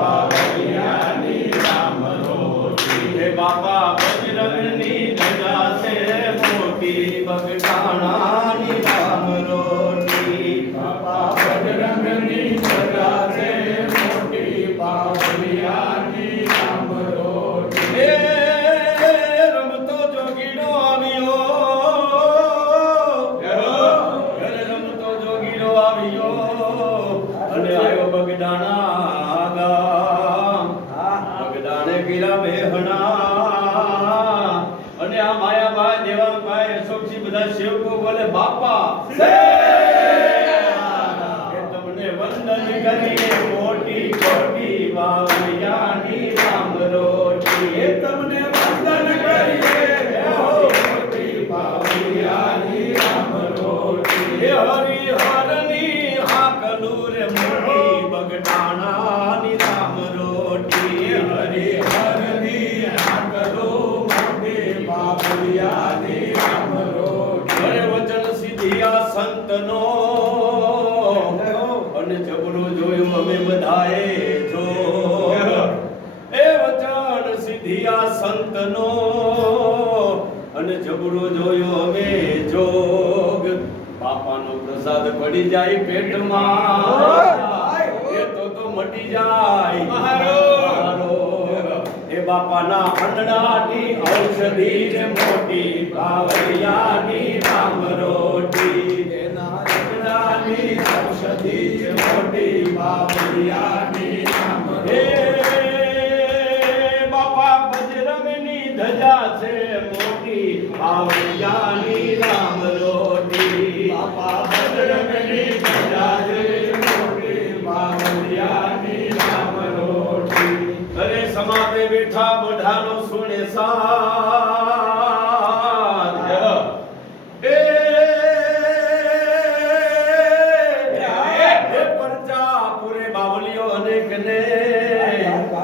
બાવળિયાની રામ રોટી હે બાપા બજરંગની ધજા છે મોટી બગડાણાની રામ રોટી બાપા બજરંગની ધજા છે મોટી બાવળિયાની રામ રોટી હે રમતો જોગીડો આવ્યો ઘરે રમતો જોગીડો આવ્યો અને આવ્યો બગડાણા ગામ બગડાણે ગીરા બેહણા અને આ માયાભાઈ દેવાભાઈ અશોકજી બધા સેવકો બોલે બાપા તમને વંદન કરીએ મોટી કોટી બાવળિયાની રામ રોટી તમને વંદન કરીએ મોટી બાવળિયાની રામ રોટી હે હરિહરની હાકલું રે મોટી બગડાણાની રામ રોટી હરિહરની હાકલો મોટી બાવળિયાની રામ રોટી અરે વચન સિદ્ધિયા સંતનો અને જબરું જોયું અમે બધાએ જો એ વચન સિદ્ધિયા સંતનો અને જબરું જોયું અમે જોગ બાપાનો પ્રસાદ પડી જાય પેટમાં એ તો મટી જાય મારો એ બાપાના અંડણાની ઔષધિ રે મોટી બાવળિયાની રામ રોટી એના અંડણાની ઔષધિ છે મોટી બાવળિયાની રામ હે રોટી બાપા બજરંગની ધજા છે મોટી બાવળિયાની રામ રોટી બાપા બજરંગની ધજા છે મોટી બાવળિયાની રામ રોટી અરે સમાતે બેઠા બધાનો સુણે સાથ એ પરચા પૂરે બાવલીઓ અનેક ને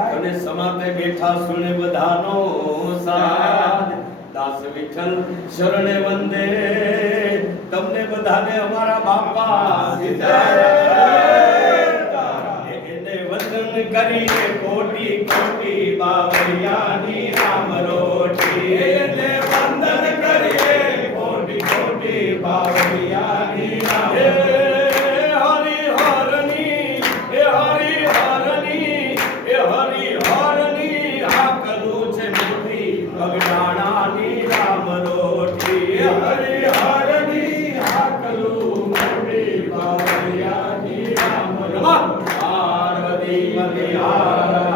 અને સમાતે બેઠા સુણે બધાનો સાથ દાસ વિઠ્ઠલ શરણે વંદે તમને બધાને અમારા બાપા એને વંદન કરીએ કોટી કોટી બાવળિયાની રામ રોટી એને વંદન કરીએ કોટી કોટી બાવળિયાની રામ હે રોટી હરિહરની હાકલું છે મોટી બગડાણાની રામ રોટી હરિહરની હાકલું મોટી બાવળિયાની રામ રોટી પાર્વતી મતિ હાર